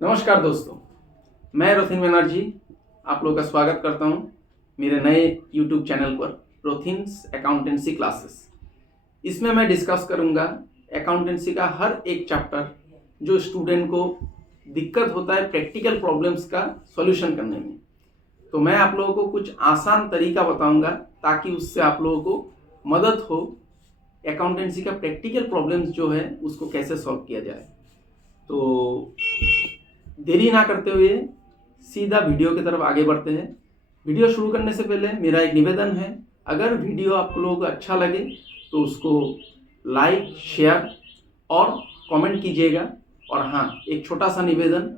नमस्कार दोस्तों, मैं रोथिन बनर्जी आप लोगों का स्वागत करता हूं मेरे नए YouTube चैनल पर रोथिन्स अकाउंटेंसी क्लासेस। इसमें मैं डिस्कस करूंगा अकाउंटेंसी का हर एक चैप्टर जो स्टूडेंट को दिक्कत होता है प्रैक्टिकल प्रॉब्लम्स का सॉल्यूशन करने में। तो मैं आप लोगों को कुछ आसान तरीका बताऊंगा ताकि उससे आप लोगों को मदद हो अकाउंटेंसी का प्रैक्टिकल प्रॉब्लम्स जो है उसको कैसे सॉल्व किया जाए। तो देरी ना करते हुए सीधा वीडियो की तरफ आगे बढ़ते हैं। वीडियो शुरू करने से पहले मेरा एक निवेदन है, अगर वीडियो आप लोगों को अच्छा लगे तो उसको लाइक, शेयर और कमेंट कीजिएगा। और हाँ, एक छोटा सा निवेदन,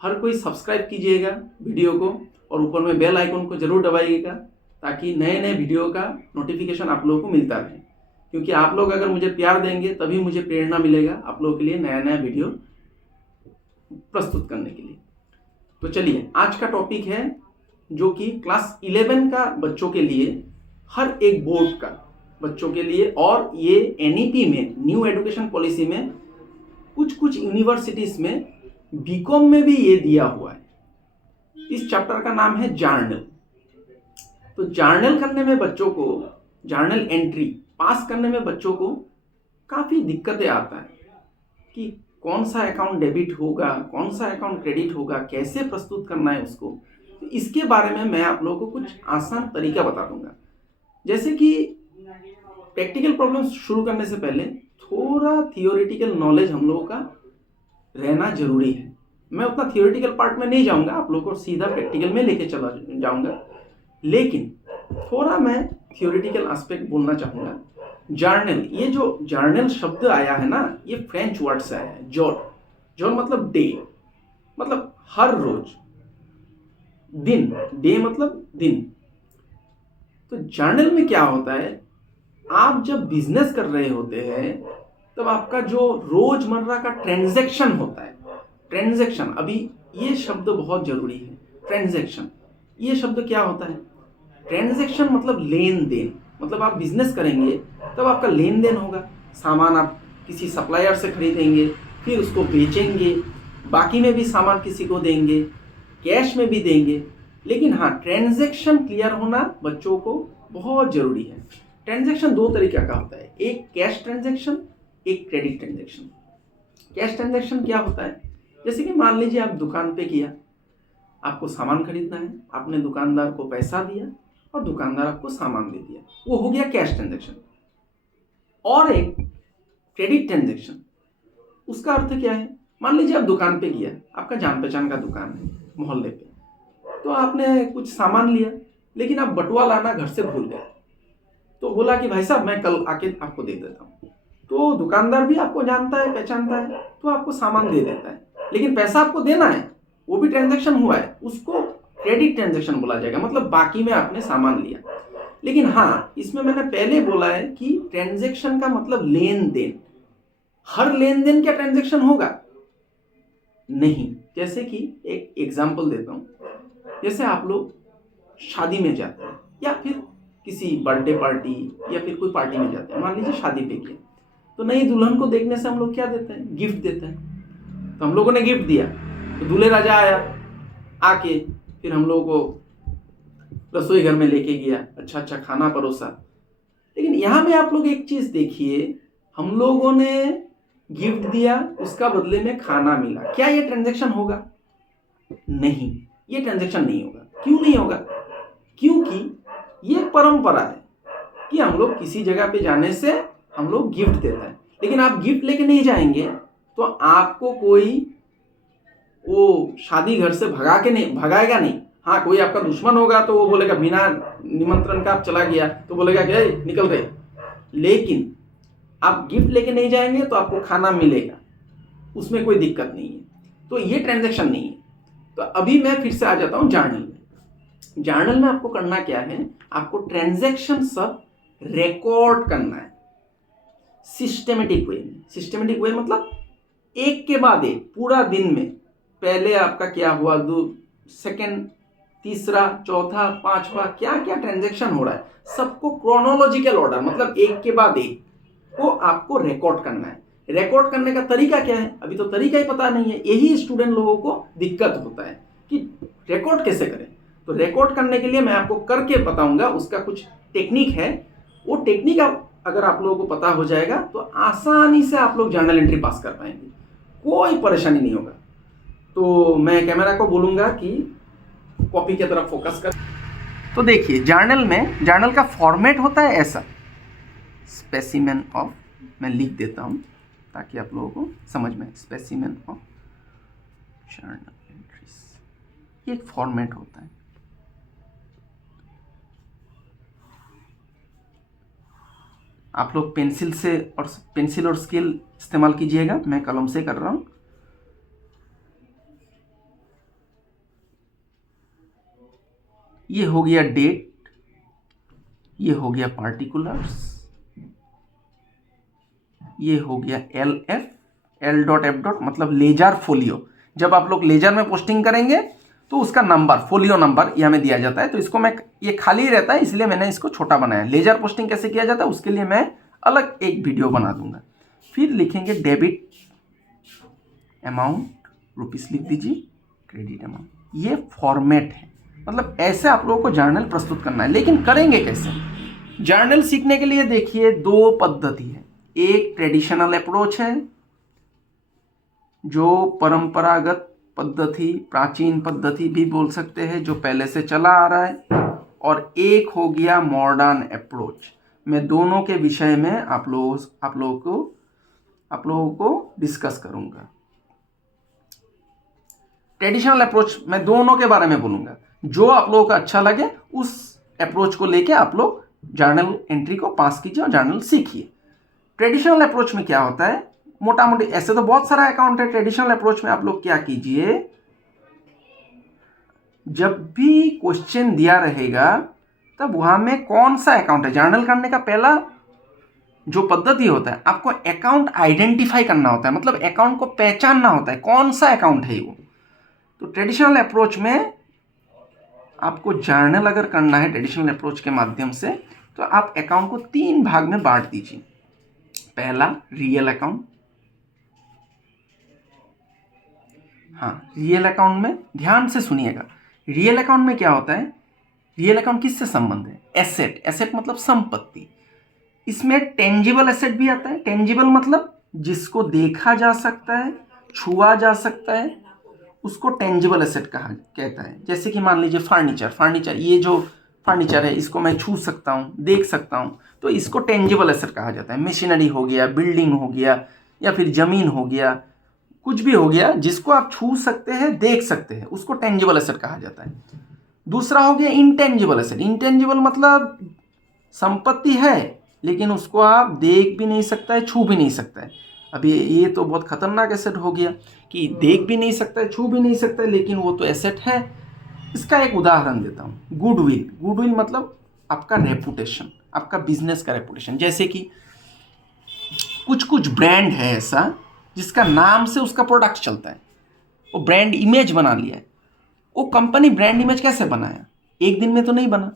हर कोई सब्सक्राइब कीजिएगा वीडियो को और ऊपर में बेल आइकन को जरूर दबाइएगा ताकि नए नए वीडियो का नोटिफिकेशन आप लोगों को मिलता रहे। क्योंकि आप लोग अगर मुझे प्यार देंगे तभी मुझे प्रेरणा मिलेगा आप लोगों के लिए नया नया वीडियो प्रस्तुत करने के लिए। तो चलिए, आज का टॉपिक है जो कि क्लास 11 का बच्चों के लिए, हर एक बोर्ड का बच्चों के लिए, और ये एनईपी में, न्यू एजुकेशन पॉलिसी में, कुछ यूनिवर्सिटीज में बीकॉम में भी ये दिया हुआ है। इस चैप्टर का नाम है जर्नल। तो जर्नल करने में बच्चों को, जर्नल एंट्री पास करने में बच्चों को काफी दिक्कतें आता है कि कौन सा अकाउंट डेबिट होगा, कौन सा अकाउंट क्रेडिट होगा, कैसे प्रस्तुत करना है उसको। तो इसके बारे में मैं आप लोगों को कुछ आसान तरीका बता दूंगा। जैसे कि प्रैक्टिकल प्रॉब्लम शुरू करने से पहले थोड़ा थियोरेटिकल नॉलेज हम लोगों का रहना जरूरी है। मैं उतना थियोरेटिकल पार्ट में नहीं जाऊंगा, आप लोगों को सीधा प्रैक्टिकल में लेके चला जाऊंगा, लेकिन थोड़ा मैं थियोरेटिकल एस्पेक्ट बोलना चाहूंगा। जर्नल, ये जो जर्नल शब्द आया है ना, ये फ्रेंच वर्ड से आया है। जोर, जोर मतलब डे, मतलब हर रोज, दिन, डे मतलब दिन। तो जर्नल में क्या होता है, आप जब बिजनेस कर रहे होते हैं तब आपका जो रोजमर्रा का ट्रांजैक्शन होता है, ट्रांजैक्शन, अभी ये शब्द बहुत जरूरी है। ट्रांजैक्शन, ये शब्द क्या होता है? ट्रांजैक्शन मतलब लेन देन, मतलब आप बिजनेस करेंगे तब आपका लेन देन होगा। सामान आप किसी सप्लायर से खरीदेंगे, फिर उसको बेचेंगे, बाकी में भी सामान किसी को देंगे, कैश में भी देंगे। लेकिन हाँ, ट्रांजैक्शन क्लियर होना बच्चों को बहुत जरूरी है। ट्रांजैक्शन दो तरीके का होता है, एक कैश ट्रांजैक्शन, एक क्रेडिट ट्रांजैक्शन। कैश ट्रांजैक्शन क्या होता है? जैसे कि मान लीजिए आप दुकान पे किया, आपको सामान खरीदना है, आपने दुकानदार को पैसा दिया और दुकानदार आपको सामान दे दिया, वो हो गया कैश ट्रांजैक्शन। और एक क्रेडिट ट्रांजैक्शन, उसका अर्थ क्या है? मान लीजिए आप दुकान पे गया, आपका जान पहचान का दुकान है मोहल्ले पे, तो आपने कुछ सामान लिया लेकिन आप बटुआ लाना घर से भूल गए। तो बोला कि भाई साहब मैं कल आके आपको दे देता हूँ। तो दुकानदार भी आपको जानता है, पहचानता है, तो आपको सामान दे देता है, लेकिन पैसा आपको देना है, वो भी ट्रांजैक्शन हुआ है, उसको क्रेडिट ट्रांजैक्शन बोला जाएगा, मतलब बाकी में आपने सामान लिया। लेकिन हाँ, इसमें मैंने पहले बोला है कि ट्रांजैक्शन का मतलब लेन देन। हर लेन देन क्या ट्रांजैक्शन होगा? नहीं। जैसे कि एक एग्जांपल देता हूं, जैसे आप लोग शादी में जाते हैं या फिर किसी बर्थडे पार्टी या फिर कोई पार्टी में जाते हैं, मान लीजिए शादी पे गए, तो नई दुल्हन को देखने से हम लोग क्या देते हैं? गिफ्ट देते हैं। तो हम लोगों ने गिफ्ट दिया, तो दूल्हे राजा आया, आके फिर हम लोगों को रसोई घर में लेके गया, अच्छा अच्छा खाना परोसा। लेकिन यहां में आप लोग एक चीज देखिए, हम लोगों ने गिफ्ट दिया, उसका बदले में खाना मिला, क्या ये ट्रांजैक्शन होगा? नहीं, ये ट्रांजैक्शन नहीं होगा। क्यों नहीं होगा? क्योंकि ये परंपरा है कि हम लोग किसी जगह पे जाने से हम लोग गिफ्ट देता है, लेकिन आप गिफ्ट लेके नहीं जाएंगे तो आपको कोई वो शादी घर से भगाएगा नहीं। हाँ, कोई आपका दुश्मन होगा तो वो बोलेगा बिना निमंत्रण का आप चला गया तो बोलेगा कि निकल रहे। लेकिन आप गिफ्ट लेके नहीं जाएंगे तो आपको खाना मिलेगा, उसमें कोई दिक्कत नहीं है। तो ये ट्रांजैक्शन नहीं है। तो अभी मैं फिर से आ जाता हूं जर्नल में। जर्नल में आपको करना क्या है? आपको ट्रांजैक्शन सब रिकॉर्ड करना है सिस्टमेटिक वे में। सिस्टमेटिक वे मतलब एक के बाद एक, पूरा दिन में पहले आपका क्या हुआ, सेकंड, तीसरा, चौथा, पांचवा, क्या क्या ट्रांजैक्शन हो रहा है, सबको क्रोनोलॉजिकल ऑर्डर, मतलब एक के बाद एक को आपको रिकॉर्ड करना है। रिकॉर्ड करने का तरीका क्या है, अभी तो तरीका ही पता नहीं है। यही स्टूडेंट लोगों को दिक्कत होता है कि रिकॉर्ड कैसे करें। तो रिकॉर्ड करने के लिए मैं आपको करके बताऊंगा, उसका कुछ टेक्निक है। वो टेक्निक अगर आप लोगों को पता हो जाएगा तो आसानी से आप लोग जर्नल एंट्री पास कर पाएंगे, कोई परेशानी नहीं होगा। तो मैं कैमरा को बोलूंगा कि कॉपी की तरफ फोकस कर। तो देखिए, जर्नल में जर्नल का फॉर्मेट होता है ऐसा, स्पेसिमेन ऑफ, मैं लिख देता हूँ ताकि आप लोगों को समझ में, स्पेसिमेन ऑफ जर्नल एंट्रीज, ये एक फॉर्मेट होता है। आप लोग पेंसिल और स्केल इस्तेमाल कीजिएगा, मैं कलम से कर रहा हूँ। ये हो गया डेट, ये हो गया पार्टिकुलर्स, ये हो गया एल डॉट एफ डॉट मतलब लेजर फोलियो। जब आप लोग लेजर में पोस्टिंग करेंगे तो उसका नंबर, फोलियो नंबर ये हमें दिया जाता है। तो इसको मैं, ये खाली रहता है इसलिए मैंने इसको छोटा बनाया। लेजर पोस्टिंग कैसे किया जाता है उसके लिए मैं अलग एक वीडियो बना दूंगा। फिर लिखेंगे डेबिट अमाउंट, रुपीस लिख दीजिए, क्रेडिट अमाउंट। ये फॉर्मेट है, मतलब ऐसे आप लोगों को जर्नल प्रस्तुत करना है। लेकिन करेंगे कैसे? जर्नल सीखने के लिए देखिए 2 पद्धति है। एक ट्रेडिशनल अप्रोच है, जो परंपरागत पद्धति, प्राचीन पद्धति भी बोल सकते हैं, जो पहले से चला आ रहा है। और एक हो गया मॉडर्न अप्रोच। मैं दोनों के विषय में आप लोगों को डिस्कस करूंगा। ट्रेडिशनल अप्रोच मैं दोनों के बारे में बोलूंगा, जो आप लोगों को अच्छा लगे उस अप्रोच को लेके आप लोग जर्नल एंट्री को पास कीजिए और जर्नल सीखिए। ट्रेडिशनल अप्रोच में क्या होता है, मोटा मोटी, ऐसे तो बहुत सारा अकाउंट है। ट्रेडिशनल अप्रोच में आप लोग क्या कीजिए, जब भी क्वेश्चन दिया रहेगा तब वहां में कौन सा अकाउंट है, जर्नल करने का पहला जो पद्धति होता है, आपको अकाउंट आइडेंटिफाई करना होता है, मतलब अकाउंट को पहचानना होता है कौन सा अकाउंट है वो। तो ट्रेडिशनल अप्रोच में आपको जर्नल अगर करना है ट्रेडिशनल अप्रोच के माध्यम से, तो आप अकाउंट को 3 भाग में बांट दीजिए। पहला रियल अकाउंट, हाँ रियल अकाउंट में ध्यान से सुनिएगा। रियल अकाउंट में क्या होता है, रियल अकाउंट किससे संबंध है, एसेट। एसेट मतलब संपत्ति। इसमें टेंजिबल एसेट भी आता है। टेंजिबल मतलब जिसको देखा जा सकता है, छुआ जा सकता है, उसको टेंजिबल एसेट कहता है। जैसे कि मान लीजिए फर्नीचर, ये जो फर्नीचर है इसको मैं छू सकता हूँ, देख सकता हूँ, तो इसको टेंजिबल एसेट कहा जाता है। मशीनरी हो गया, बिल्डिंग हो गया, या फिर जमीन हो गया, कुछ भी हो गया जिसको आप छू सकते हैं, देख सकते हैं, उसको टेंजिबल एसेट कहा जाता है। दूसरा हो गया इंटेंजिबल एसेट। इंटेंजिबल मतलब संपत्ति है लेकिन उसको आप देख भी नहीं सकता है, छू भी नहीं सकता है। अभी ये तो बहुत खतरनाक एसेट हो गया कि देख भी नहीं सकता है, छू भी नहीं सकता है, लेकिन वो तो एसेट है। इसका एक उदाहरण देता हूँ, गुडविल। गुडविल मतलब आपका रेपुटेशन, आपका बिजनेस का रेपुटेशन। जैसे कि कुछ ब्रांड है ऐसा जिसका नाम से उसका प्रोडक्ट चलता है, वो ब्रांड इमेज बना लिया है। वो कंपनी ब्रांड इमेज कैसे बनाया, एक दिन में तो नहीं बना,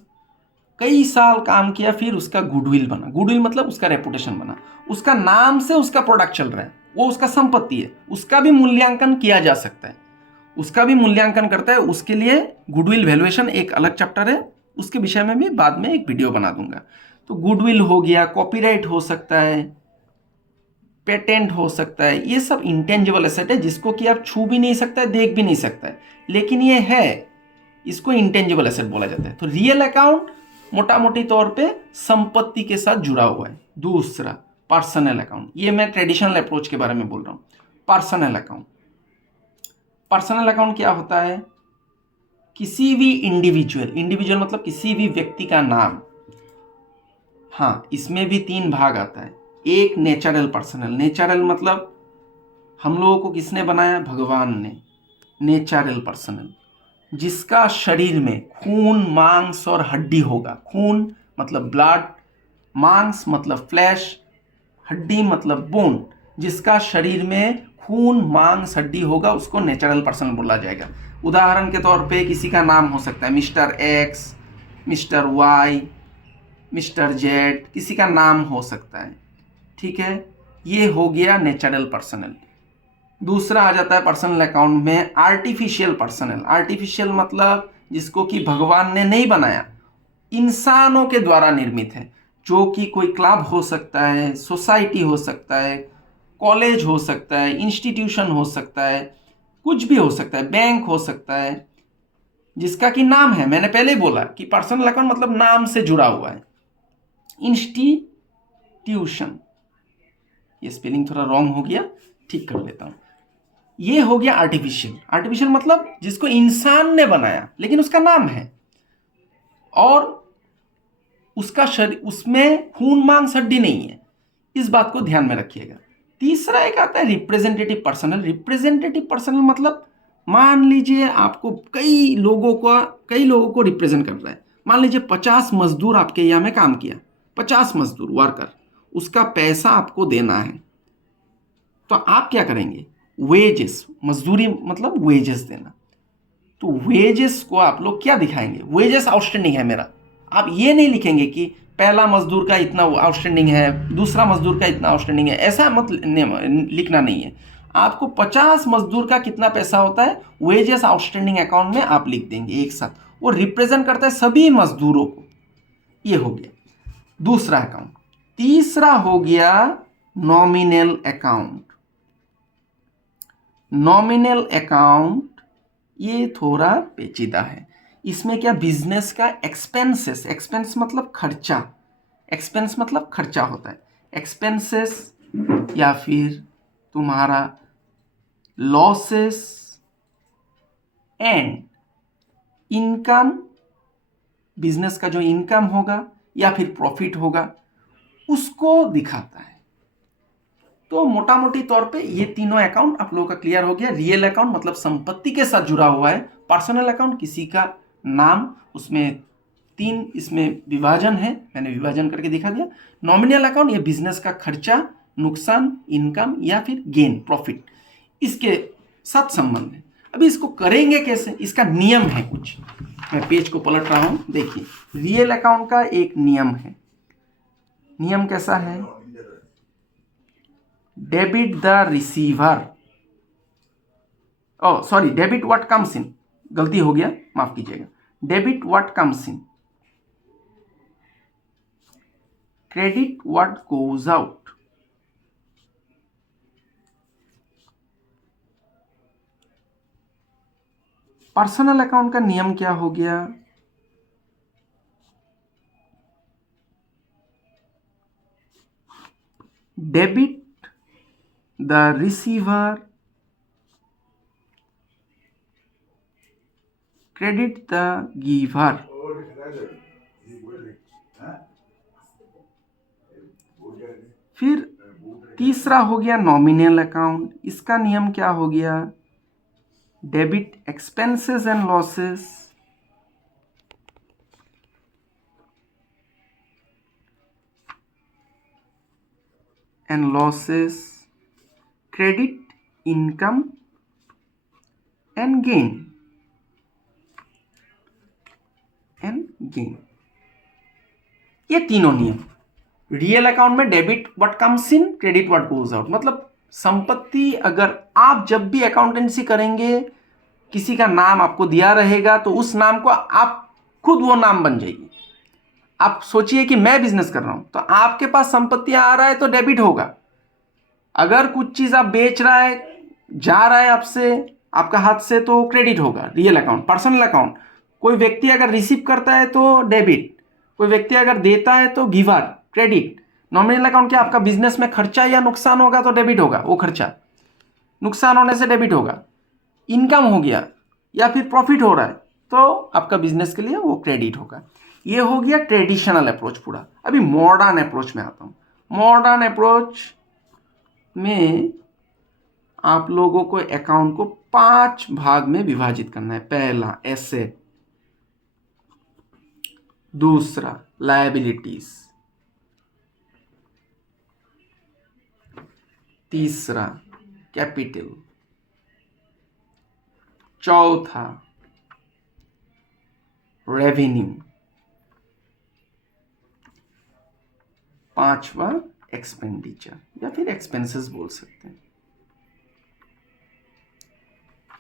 कई साल काम किया, फिर उसका गुडविल बना। गुडविल मतलब उसका रेपुटेशन बना, उसका नाम से उसका प्रोडक्ट चल रहा है, वो उसका संपत्ति है, उसका भी मूल्यांकन किया जा सकता है, उसका भी मूल्यांकन करता है। उसके लिए गुडविल वैल्यूएशन एक अलग चैप्टर है, उसके विषय में भी बाद में एक वीडियो बना दूंगा। तो गुडविल हो गया, कॉपीराइट हो सकता है, पेटेंट हो सकता है, ये सब इंटेंजिबल एसेट है जिसको कि आप छू भी नहीं सकता है, देख भी नहीं सकता है, लेकिन ये है, इसको इंटेंजिबल एसेट बोला जाता है। तो रियल अकाउंट मोटा मोटी तौर पे संपत्ति के साथ जुड़ा हुआ है। दूसरा पर्सनल अकाउंट, ये मैं ट्रेडिशनल अप्रोच के बारे में बोल रहा हूँ। पर्सनल अकाउंट, पर्सनल अकाउंट क्या होता है, किसी भी इंडिविजुअल मतलब किसी भी व्यक्ति का नाम। हाँ, इसमें भी 3 भाग आता है। एक नेचुरल पर्सनल, नेचुरल मतलब हम लोगों को किसने बनाया, भगवान ने। नेचुरल पर्सनल जिसका शरीर में खून, मांस और हड्डी होगा। खून मतलब ब्लड, मांस मतलब फ्लैश, हड्डी मतलब बोन। जिसका शरीर में खून, मांस, हड्डी होगा उसको नेचुरल पर्सन बोला जाएगा। उदाहरण के तौर पे किसी का नाम हो सकता है mister X, mister Y, mister Z, किसी का नाम हो सकता है, ठीक है। ये हो गया नेचुरल पर्सनल। दूसरा आ जाता है पर्सनल अकाउंट में आर्टिफिशियल पर्सनल। आर्टिफिशियल मतलब जिसको कि भगवान ने नहीं बनाया, इंसानों के द्वारा निर्मित है, जो कि कोई क्लब हो सकता है, सोसाइटी हो सकता है, कॉलेज हो सकता है, इंस्टीट्यूशन हो सकता है, कुछ भी हो सकता है, बैंक हो सकता है, जिसका कि नाम है। मैंने पहले बोला कि पर्सनल अकाउंट मतलब नाम से जुड़ा हुआ है। इंस्टीट्यूशन, ये स्पेलिंग थोड़ा रॉन्ग हो गया, ठीक कर लेता हूं। ये हो गया आर्टिफिशियल। आर्टिफिशियल मतलब जिसको इंसान ने बनाया लेकिन उसका नाम है, और उसका शरीर, उसमें खून मांस हड्डी नहीं है। इस बात को ध्यान में रखिएगा। तीसरा एक आता है रिप्रेजेंटेटिव पर्सनल। रिप्रेजेंटेटिव पर्सनल मतलब मान लीजिए आपको कई लोगों को रिप्रेजेंट कर रहा है। मान लीजिए 50 मजदूर आपके यहाँ में काम किया, 50 मजदूर वर्कर, उसका पैसा आपको देना है। तो आप क्या करेंगे? वेजेस, मजदूरी मतलब वेजेस देना। तो वेजेस को आप लोग क्या दिखाएंगे? वेजेस आउटस्टैंडिंग है मेरा। आप ये नहीं लिखेंगे कि पहला मजदूर का इतना आउटस्टैंडिंग है, दूसरा मजदूर का इतना आउटस्टैंडिंग है, ऐसा मत लिखना नहीं है। आपको 50 मजदूर का कितना पैसा होता है वेजेस आउटस्टैंडिंग अकाउंट में आप लिख देंगे एक साथ। वो रिप्रेजेंट करता है सभी मजदूरों को। ये हो गया दूसरा अकाउंट। तीसरा हो गया नॉमिनल अकाउंट। नॉमिनल अकाउंट ये थोड़ा पेचीदा है। इसमें क्या, बिजनेस का एक्सपेंसेस, एक्सपेंस मतलब खर्चा, एक्सपेंस मतलब खर्चा होता है, एक्सपेंसेस या फिर तुम्हारा लॉसेस एंड इनकम, बिजनेस का जो इनकम होगा या फिर प्रॉफिट होगा उसको दिखाता है। तो मोटा मोटी तौर पे ये तीनों अकाउंट आप लोगों का क्लियर हो गया। रियल अकाउंट मतलब संपत्ति के साथ जुड़ा हुआ है। पर्सनल अकाउंट किसी का नाम, उसमें 3 इसमें विभाजन है, मैंने विभाजन करके दिखा दिया। नॉमिनल अकाउंट ये बिजनेस का खर्चा, नुकसान, इनकम या फिर गेन, प्रॉफिट, इसके साथ संबंध है। अभी इसको करेंगे कैसे, इसका नियम है कुछ। मैं पेज को पलट रहा हूं, देखिए रियल अकाउंट का एक नियम है। नियम कैसा है? Debit the receiver, oh sorry, debit what comes in, गलती हो गया, माफ कीजिएगा। Debit what comes in, credit what goes out. Personal account का नियम क्या हो गया? Debit the receiver, credit the giver. फिर तीसरा हो गया नॉमिनल अकाउंट। इसका नियम क्या हो गया? Debit expenses and losses, credit income and gain, ये तीनों नियम। रियल अकाउंट में debit what comes in, credit what goes out, मतलब संपत्ति, अगर आप जब भी अकाउंटेंसी करेंगे किसी का नाम आपको दिया रहेगा तो उस नाम को आप खुद वो नाम बन जाइए। आप सोचिए कि मैं बिजनेस कर रहा हूं तो आपके पास संपत्ति आ रहा है तो डेबिट होगा। अगर कुछ चीज आप बेच रहा है, जा रहा है आपसे, आपका हाथ से, तो क्रेडिट होगा, रियल अकाउंट। पर्सनल अकाउंट, कोई व्यक्ति अगर रिसीव करता है तो डेबिट, कोई व्यक्ति अगर देता है तो गिवर, क्रेडिट। नॉमिनल अकाउंट क्या, आपका बिजनेस में खर्चा या नुकसान होगा तो डेबिट होगा, वो खर्चा, नुकसान होने से डेबिट होगा। इनकम हो गया या फिर प्रॉफिट हो रहा है तो आपका बिजनेस के लिए वो क्रेडिट होगा। ये हो गया ट्रेडिशनल अप्रोच पूरा। अभी मॉडर्न अप्रोच में आता हूं। मॉडर्न अप्रोच में आप लोगों को अकाउंट को 5 भाग में विभाजित करना है। पहला एसेट, दूसरा लायबिलिटीज, तीसरा कैपिटल, चौथा रेवेन्यू, पांचवा एक्सपेंडिचर या फिर एक्सपेंसेस बोल सकते हैं।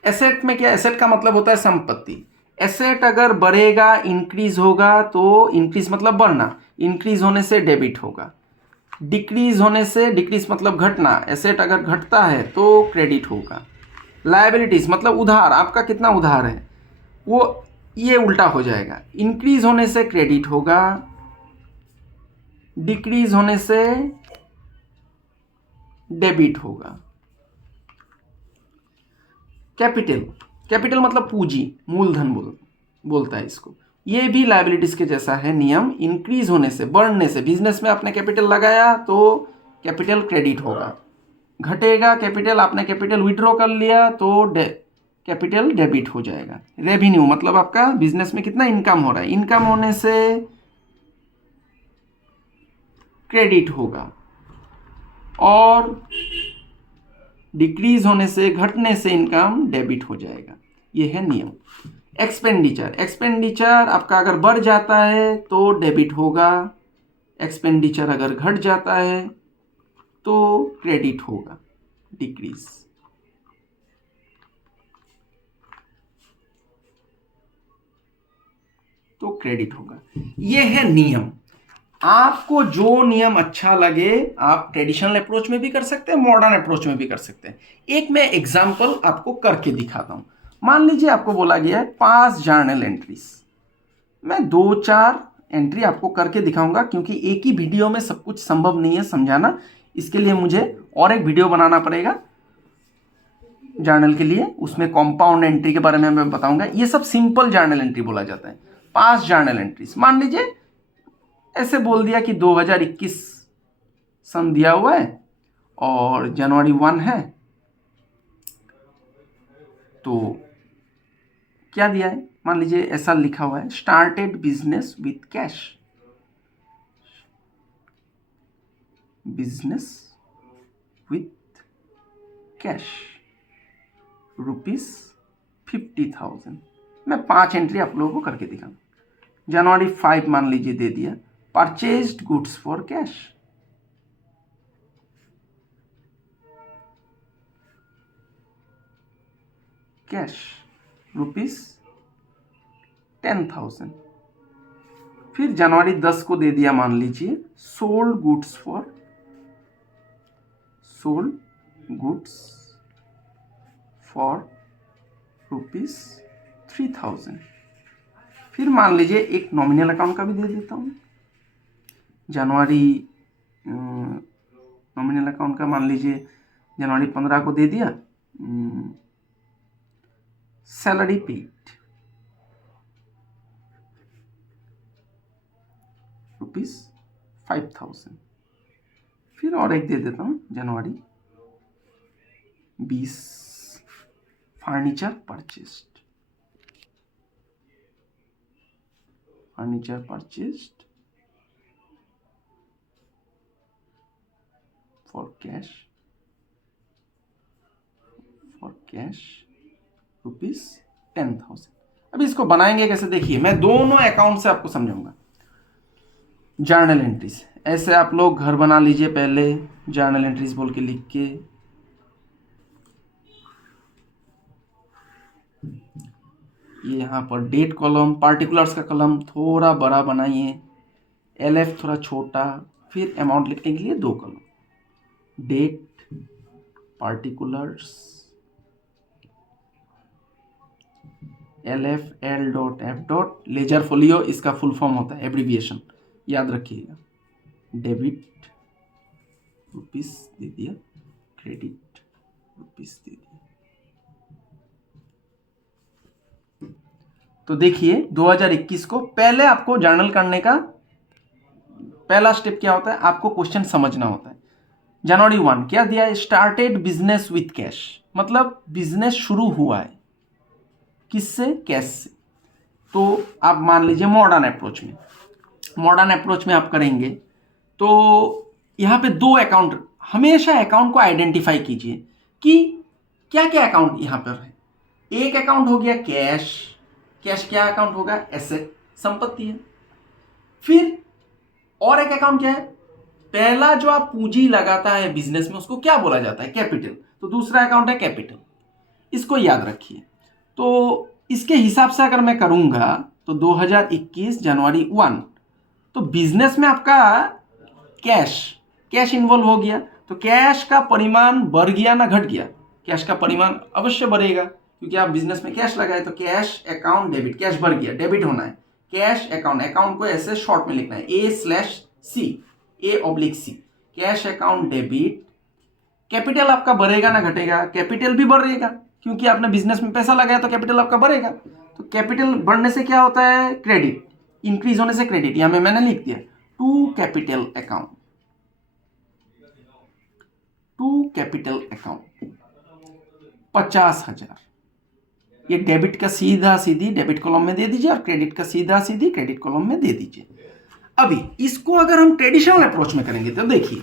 एसेट में क्या, एसेट का मतलब होता है संपत्ति। एसेट अगर बढ़ेगा, इंक्रीज होगा, तो इंक्रीज मतलब बढ़ना, इंक्रीज होने से डेबिट होगा, डिक्रीज होने से, डिक्रीज मतलब घटना, एसेट अगर घटता है तो क्रेडिट होगा। लायबिलिटीज मतलब उधार, आपका कितना उधार है वो, ये उल्टा हो जाएगा, इंक्रीज होने से क्रेडिट होगा, डिक्रीज होने से डेबिट होगा। कैपिटल, कैपिटल मतलब पूंजी, मूलधन बोलता है इसको। ये भी लायबिलिटीज के जैसा है नियम, इंक्रीज होने से, बढ़ने से, बिजनेस में आपने कैपिटल लगाया तो कैपिटल क्रेडिट होगा, घटेगा कैपिटल, आपने कैपिटल विड्रॉ कर लिया तो कैपिटल डेबिट हो जाएगा। रेवेन्यू मतलब आपका बिजनेस में कितना इनकम हो रहा है, इनकम होने से क्रेडिट होगा, और डिक्रीज होने से, घटने से इनकम डेबिट हो जाएगा। ये है नियम। एक्सपेंडिचर, एक्सपेंडिचर आपका अगर बढ़ जाता है तो डेबिट होगा, एक्सपेंडिचर अगर घट जाता है तो क्रेडिट होगा, डिक्रीज। तो क्रेडिट होगा। ये है नियम। आपको जो नियम अच्छा लगे, आप ट्रेडिशनल अप्रोच में भी कर सकते हैं, मॉडर्न अप्रोच में भी कर सकते हैं। एक मैं एग्जांपल आपको करके दिखाता हूं। मान लीजिए आपको बोला गया है 5 जर्नल एंट्रीज, मैं 2-4 एंट्री आपको करके दिखाऊंगा, क्योंकि एक ही वीडियो में सब कुछ संभव नहीं है समझाना, इसके लिए मुझे और एक वीडियो बनाना पड़ेगा जर्नल के लिए, उसमें कंपाउंड एंट्री के बारे में मैं बताऊंगा। ये सब सिंपल जर्नल एंट्री बोला जाता है। 5 जर्नल एंट्रीज, मान लीजिए ऐसे बोल दिया कि 2021 सन दिया हुआ है और जनवरी 1 है, तो क्या दिया है, मान लीजिए ऐसा लिखा हुआ है, started business with cash, business with cash ₹50,000। मैं 5 एंट्री आप लोगों को करके दिखाऊं। जनवरी 5 मान लीजिए दे दिया, purchased goods for cash, cash ₹10,000। फिर जनवरी 10 को दे दिया, मान लीजिए सोल्ड गुड्स फॉर ₹3,000। फिर मान लीजिए एक नॉमिनल अकाउंट का भी दे देता हूँ। जनवरी नॉमिनल अकाउंट का मान लीजिए जनवरी 15 को दे दिया, सैलरी पेड ₹5,000। फिर और एक दे देता हूँ जनवरी 20, फर्नीचर परचेस्ड फॉर कैश ₹10,000। अब इसको बनाएंगे कैसे, देखिए मैं दोनों अकाउंट से आपको समझाऊंगा। जर्नल एंट्रीज, ऐसे आप लोग घर बना लीजिए, पहले जर्नल एंट्रीज बोल के लिख के, ये यहाँ पर डेट कॉलम, पार्टिकुलर्स का कॉलम थोड़ा बड़ा बनाइए, LF थोड़ा छोटा, फिर अमाउंट लिखने के लिए 2 column, date, particulars, LF, L.F. Ledger folio इसका फुल फॉर्म होता है, एब्रीविएशन याद रखिएगा। डेबिट रुपीस दे दिया, क्रेडिट रुपीस दे दिया। तो देखिए 2021 को, पहले आपको जर्नल करने का पहला स्टेप क्या होता है, आपको क्वेश्चन समझना होता है। जनवरी 1 क्या दिया है, स्टार्टेड बिजनेस विथ कैश, मतलब बिजनेस शुरू हुआ है किससे, कैश से। तो आप मान लीजिए मॉडर्न अप्रोच में आप करेंगे तो यहाँ पे 2 अकाउंट, हमेशा अकाउंट को आइडेंटिफाई कीजिए कि क्या क्या अकाउंट यहाँ पर है। एक अकाउंट हो गया कैश, क्या अकाउंट होगा, एसेट, संपत्ति है। फिर और एक अकाउंट क्या है, पहला जो आप पूंजी लगाता है बिजनेस में उसको क्या बोला जाता है? कैपिटल। तो दूसरा अकाउंट है कैपिटल, इसको याद रखिए। तो इसके हिसाब से अगर मैं करूंगा तो 2021 जनवरी 1, तो बिजनेस में आपका कैश इन्वॉल्व हो गया, तो कैश का परिमाण बढ़ गया ना घट गया? कैश का परिमाण अवश्य बढ़ेगा, क्योंकि आप बिजनेस में कैश लगाए। तो कैश अकाउंट डेबिट, कैश बढ़ गया, डेबिट होना है। कैश अकाउंट, अकाउंट को ऐसे शॉर्ट में लिखना है, A/C, A/C, cash account debit. Capital आपका बढ़ेगा ना घटेगा? कैपिटल भी बढ़ेगा, क्योंकि आपने बिजनेस में पैसा लगाया तो कैपिटल आपका बढ़ेगा। तो कैपिटल बढ़ने से क्या होता है? क्रेडिट। इंक्रीज होने से क्रेडिट। यहां में मैंने लिख दिया to capital account, to capital account 50,000। ये डेबिट का सीधा सीधी डेबिट कॉलम में दे दीजिए और क्रेडिट का सीधा सीधी क्रेडिट कॉलम में दे दीजिए। अभी इसको अगर हम ट्रेडिशनल अप्रोच में करेंगे तो देखिए,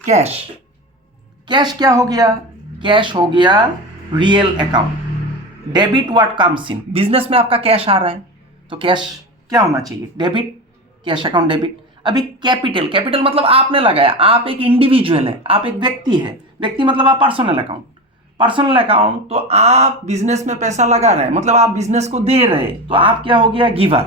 कैश क्या हो गया? कैश हो गया real account. Debit what comes in, business में आपका कैश आ रहा है तो कैश क्या होना चाहिए? Debit, cash account debit. अभी कैपिटल मतलब आपने लगाया, आप एक इंडिविजुअल है, आप एक व्यक्ति है। व्यक्ति मतलब आप पर्सनल अकाउंट, तो आप बिजनेस में पैसा लगा रहे हैं, मतलब आप बिजनेस को दे रहे हैं, तो आप क्या हो गया? गिवर।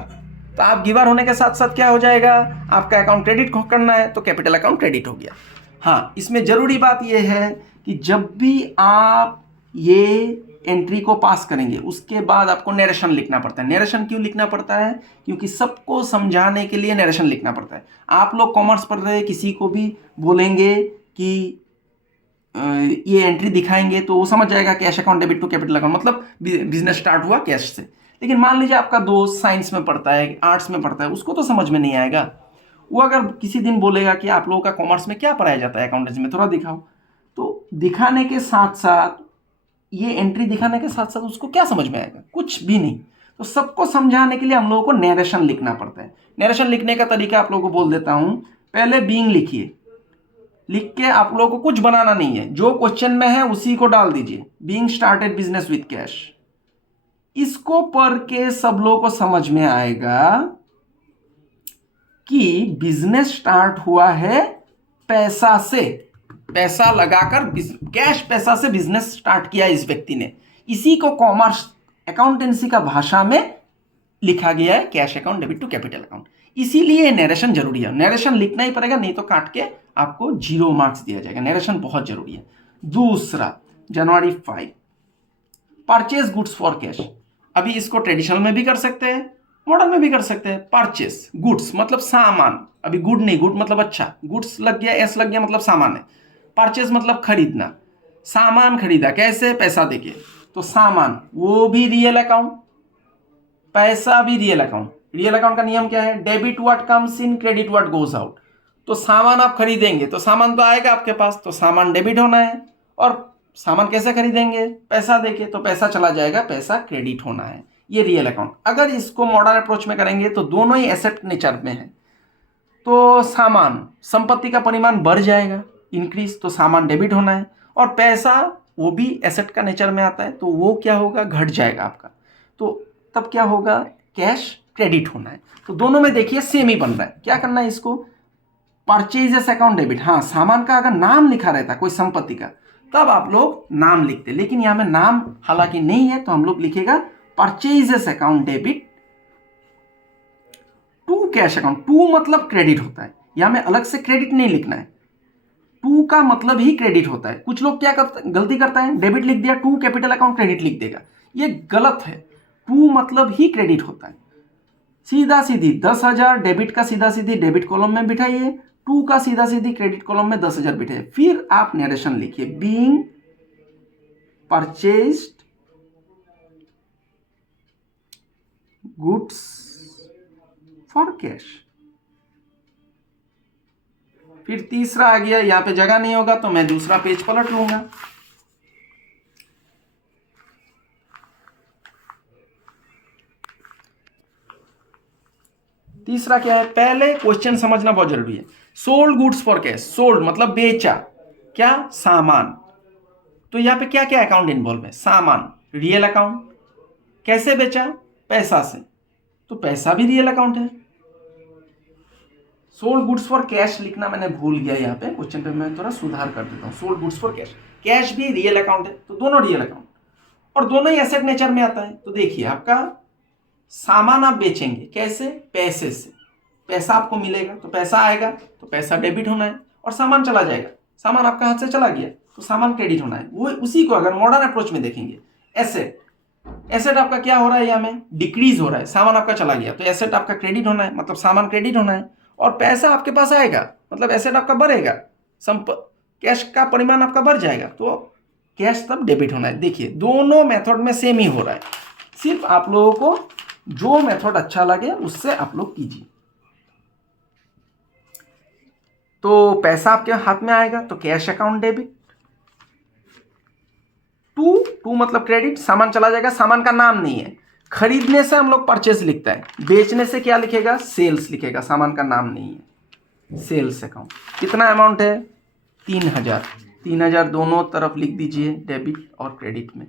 तो आप गिवर होने के साथ साथ क्या हो जाएगा? आपका अकाउंट क्रेडिट करना है, तो कैपिटल अकाउंट क्रेडिट हो गया। हाँ, इसमें जरूरी बात यह है कि जब भी आप ये एंट्री को पास करेंगे उसके बाद आपको नरेशन लिखना पड़ता है। नरेशन क्यों लिखना पड़ता है? क्योंकि सबको समझाने के लिए नरेशन लिखना पड़ता है। आप लोग कॉमर्स पढ़ रहे, किसी को भी बोलेंगे कि ये एंट्री दिखाएंगे तो वो समझ जाएगा cash account debit to capital account, मतलब बिजनेस स्टार्ट हुआ कैश से। लेकिन मान लीजिए आपका दोस्त साइंस में पढ़ता है, आर्ट्स में पढ़ता है, उसको तो समझ में नहीं आएगा। वो अगर किसी दिन बोलेगा कि आप लोगों का कॉमर्स में क्या पढ़ाया जाता है अकाउंटेंसी में, थोड़ा दिखाओ, तो दिखाने के साथ साथ, ये एंट्री दिखाने के साथ साथ उसको क्या समझ में आएगा? कुछ भी नहीं। तो सबको समझाने के लिए हम लोगों को नरेशन लिखना पड़ता है। नरेशन लिखने का तरीका आप लोगों को बोल देता हूं। पहले बीइंग लिखिए, लिख के आप लोगों को कुछ बनाना नहीं है, जो क्वेश्चन में है उसी को डाल दीजिए। Being started business with cash, इसको पढ़ के सब लोगों को समझ में आएगा कि बिजनेस स्टार्ट हुआ है पैसा से, पैसा लगाकर कैश पैसा से बिजनेस स्टार्ट किया इस व्यक्ति ने। इसी को कॉमर्स अकाउंटेंसी का भाषा में लिखा गया है, cash account debit to capital account. इसीलिए नरेशन जरूरी है, नरेशन लिखना ही पड़ेगा, नहीं तो काट के आपको 0 मार्क्स दिया जाएगा। नरेशन बहुत जरूरी है। दूसरा, जनवरी 5, परचेज गुड्स फॉर कैश। अभी इसको ट्रेडिशनल में भी कर सकते हैं, मॉडर्न में भी कर सकते हैं। परचेस गुड्स मतलब सामान, अभी गुड नहीं, गुड मतलब अच्छा, गुड्स लग गया, एस लग गया मतलब सामान है। परचेस मतलब खरीदना, सामान खरीदा, कैसे? पैसा देके। तो सामान वो भी रियल अकाउंट, पैसा भी रियल अकाउंट। रियल अकाउंट का नियम क्या है? Debit what comes in, credit what goes out. तो सामान आप खरीदेंगे तो सामान तो आएगा आपके पास, तो सामान डेबिट होना है। और सामान कैसे खरीदेंगे? पैसा देके, तो पैसा चला जाएगा, पैसा क्रेडिट होना है। ये रियल अकाउंट। अगर इसको मॉडर्न अप्रोच में करेंगे तो दोनों ही एसेट नेचर में है। तो सामान, संपत्ति का परिमाण बढ़ जाएगा, इंक्रीज, तो सामान डेबिट होना है। और पैसा वो भी एसेट का नेचर में आता है, तो वो क्या होगा? घट जाएगा आपका। तो तब क्या होगा? कैश क्रेडिट होना है। तो दोनों में देखिए सेम ही बन रहा है। क्या करना है इसको? Purchases account debit. हाँ, सामान का अगर नाम लिखा रहता कोई संपत्ति का, तब आप लोग नाम लिखते, लेकिन यहां में नाम हालांकि नहीं है, तो हम लोग लिखेगा purchases account debit to cash account. To मतलब क्रेडिट होता है, यहां में अलग से क्रेडिट नहीं लिखना है। टू का मतलब ही क्रेडिट होता है। कुछ लोग क्या गलती करता है, डेबिट लिख दिया, टू कैपिटल अकाउंट क्रेडिट लिख देगा, ये गलत है। टू मतलब ही क्रेडिट होता है। सीधा सीधी 10,000 डेबिट का सीधा सीधी डेबिट कॉलम में बिठाइए, टू का सीधा सीधी क्रेडिट कॉलम में 10,000 बिठाइए। फिर आप नरेशन लिखिए, being purchased goods for cash. फिर तीसरा आ गया, यहां पे जगह नहीं होगा तो मैं दूसरा पेज पलट लूंगा। तीसरा क्या है? पहले क्वेश्चन समझना बहुत जरूरी है। Sold goods for cash, sold मतलब बेचा, क्या? सामान। तो यहां पे क्या क्या अकाउंट इन्वॉल्व है? सामान रियल अकाउंट, कैसे बेचा? पैसा से, तो पैसा भी रियल अकाउंट है। सोल्ड गुड्स फॉर कैश लिखना मैंने भूल गया यहाँ पे, क्वेश्चन पे मैं थोड़ा सुधार कर देता हूँ। Sold goods for cash, cash भी रियल अकाउंट है, तो दोनों रियल अकाउंट और दोनों ही एसेट नेचर में आता है। तो देखिए आपका सामान आप बेचेंगे कैसे, पैसे से, पैसा आपको मिलेगा तो पैसा आएगा, तो पैसा डेबिट होना है, और सामान चला जाएगा, सामान आपका हाथ से चला गया तो सामान क्रेडिट होना है। वो उसी को अगर मॉडर्न अप्रोच में देखेंगे, एसेट, एसेट आपका क्या हो रहा है, यहाँ में डिक्रीज हो रहा है, सामान आपका चला गया तो एसेट आपका क्रेडिट होना है, मतलब सामान क्रेडिट होना है, और पैसा आपके पास आएगा मतलब एसेट आपका बढ़ेगा, कैश का परिमाण आपका बढ़ जाएगा, तो कैश तब डेबिट होना है। देखिए दोनों मेथड में सेम ही हो रहा है, सिर्फ आप लोगों को जो मेथड अच्छा लगे उससे आप लोग कीजिए। तो पैसा आपके हाथ में आएगा तो कैश अकाउंट डेबिट, टू मतलब क्रेडिट, सामान चला जाएगा, सामान का नाम नहीं है, खरीदने से हम लोग परचेज लिखता है, बेचने से क्या लिखेगा, सेल्स लिखेगा, सामान का नाम नहीं है, सेल्स अकाउंट। कितना अमाउंट है, 3000, 3000 दोनों तरफ लिख दीजिए डेबिट और क्रेडिट में।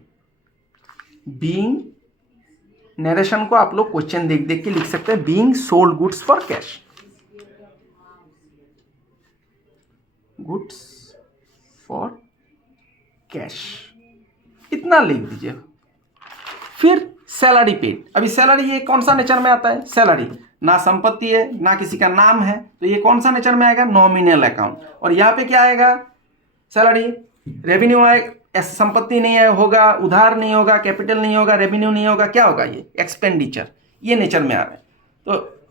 बीइंग, नरेशन को आप लोग क्वेश्चन देख देख के लिख सकते हैं, being sold goods for cash, goods for cash, इतना लिख दीजिए। फिर सैलरी पेड, अभी सैलरी ये कौन सा नेचर में आता है, सैलरी ना संपत्ति है ना किसी का नाम है, तो ये कौन सा नेचर में आएगा, नॉमिनल अकाउंट। और यहाँ पे क्या आएगा, सैलरी, रेवेन्यू आएगा, संपत्ति नहीं है, होगा उधार नहीं होगा, कैपिटल नहीं होगा, रेवेन्यू नहीं होगा, क्या होगा, ये एक्सपेंडिचर, ये नेचर में आ रहा है। तो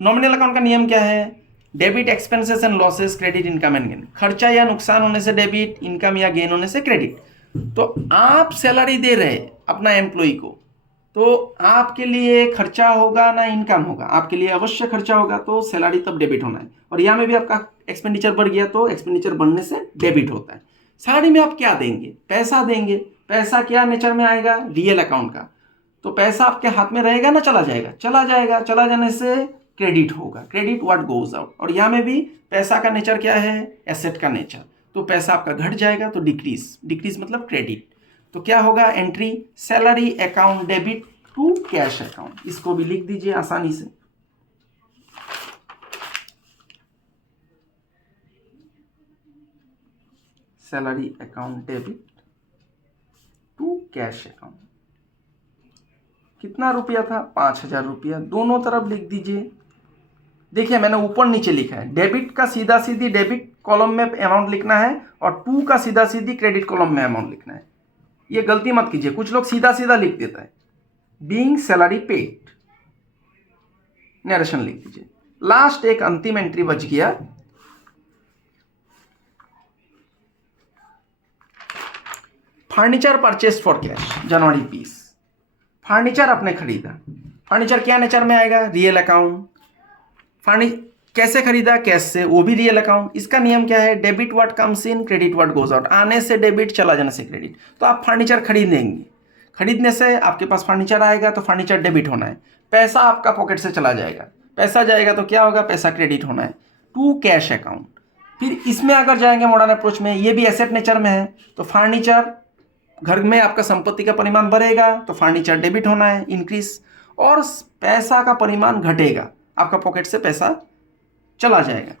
नॉमिनल अकाउंट का नियम क्या है, debit expenses and losses, credit income and gain, खर्चा या नुकसान होने से डेबिट, इनकम या गेन होने से क्रेडिट। तो आप सैलरी दे रहे अपना एम्प्लॉय को, तो आपके लिए खर्चा होगा ना इनकम होगा, आपके लिए अवश्य खर्चा होगा तो सैलरी तब डेबिट होना है। और यहाँ में भी आपका एक्सपेंडिचर बढ़ गया तो एक्सपेंडिचर बढ़ने से डेबिट होता है। सैलरी में आप क्या देंगे, पैसा देंगे, पैसा क्या नेचर में आएगा, रियल अकाउंट का, तो पैसा आपके हाथ में रहेगा ना चला जाएगा, चला जाएगा, चला जाने से क्रेडिट होगा, क्रेडिट व्हाट गोज आउट। और यहाँ में भी पैसा का नेचर क्या है, एसेट का नेचर, तो पैसा आपका घट जाएगा तो डिक्रीज, डिक्रीज मतलब क्रेडिट। तो क्या होगा, entry salary account debit to cash account, इसको भी लिख दीजिए आसानी से। Salary account debit to cash account, कितना रुपया था, 5000 रुपया, दोनों तरफ लिख दीजिए। देखिए मैंने ऊपर नीचे लिखा है, डेबिट का सीधा सीधी डेबिट कॉलम में अमाउंट लिखना है और टू का सीधा सीधी क्रेडिट कॉलम में अमाउंट लिखना है। ये गलती मत कीजिए, कुछ लोग सीधा सीधा लिख देता है। बीइंग सैलरी पेड, नरेशन लिख दीजिए। लास्ट एक अंतिम एंट्री बच गया, furniture purchase for cash, January 20, furniture आपने खरीदा, फर्नीचर क्या नेचर में आएगा, रियल अकाउंट। कैसे खरीदा, कैश से, वो भी रियल अकाउंट। इसका नियम क्या है, debit what comes in, credit what goes out, आने से डेबिट, चला जाने से क्रेडिट। तो आप फर्नीचर खरीदेंगे, खरीदने से आपके पास फर्नीचर आएगा तो फर्नीचर डेबिट होना है, पैसा आपका पॉकेट से चला जाएगा, पैसा जाएगा तो क्या होगा, पैसा क्रेडिट होना है, टू कैश अकाउंट। फिर इसमें अगर जाएंगे मॉडर्न अप्रोच में, ये भी एसेट नेचर में है, तो फर्नीचर, घर में आपका संपत्ति का परिमाण बढ़ेगा तो फर्नीचर डेबिट होना है, इंक्रीज, और पैसा का परिमाण घटेगा, आपका पॉकेट से पैसा चला जाएगा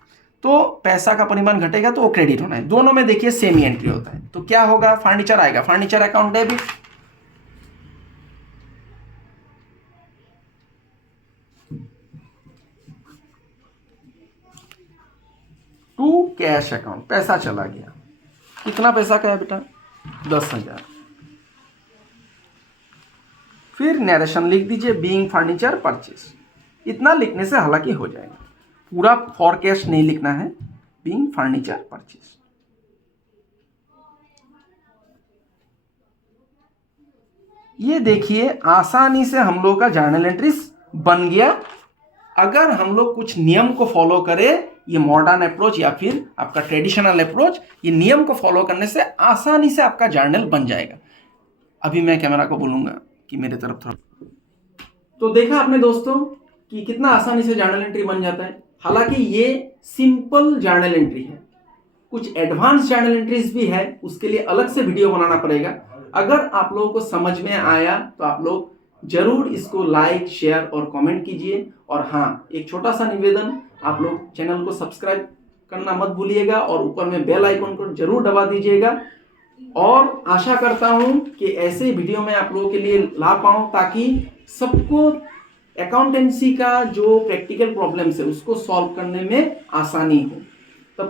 तो पैसा का परिमाण घटेगा तो वो क्रेडिट होना है। दोनों में देखिए सेम ही एंट्री होता है। तो क्या होगा, फर्नीचर आएगा, furniture account debit, to cash account, पैसा चला गया, कितना पैसा का है बेटा, 10,000। फिर नरेशन लिख दीजिए, बीइंग फर्नीचर परचेस, इतना लिखने से हालांकि हो जाएगा, पूरा फॉर कैश नहीं लिखना है, बीइंग फर्नीचर परचेस। ये देखिए आसानी से हम लोग का जर्नल एंट्रीज बन गया। अगर हम लोग कुछ नियम को फॉलो करें, ये मॉडर्न अप्रोच या फिर आपका ट्रेडिशनल अप्रोच, ये नियम को फॉलो करने से आसानी से आपका जर्नल बन जाएगा। अभी मैं कैमरा को बोलूंगा कि मेरे तरफ थोड़ा, तो देखा आपने दोस्तों कि कितना आसानी से जर्नल एंट्री बन जाता है। हालांकि ये सिंपल जर्नल एंट्री है, कुछ एडवांस जर्नल एंट्रीज भी है, उसके लिए अलग से वीडियो बनाना पड़ेगा। अगर आप लोगों को समझ में आया तो आप लोग जरूर इसको लाइक, शेयर और कमेंट कीजिए। और हाँ, एक छोटा सा निवेदन, आप लोग चैनल को सब्सक्राइब करना मत भूलिएगा और ऊपर में बेल आइकन को जरूर दबा दीजिएगा। और आशा करता हूं कि ऐसे वीडियो में आप लोगों के लिए ला पाऊं ताकि सबको अकाउंटेंसी का जो प्रैक्टिकल प्रॉब्लम्स है उसको सॉल्व करने में आसानी हो।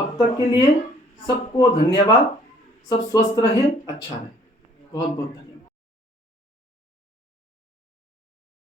अब तक के लिए सबको धन्यवाद। सब स्वस्थ रहे, अच्छा रहे। बहुत बहुत धन्यवाद।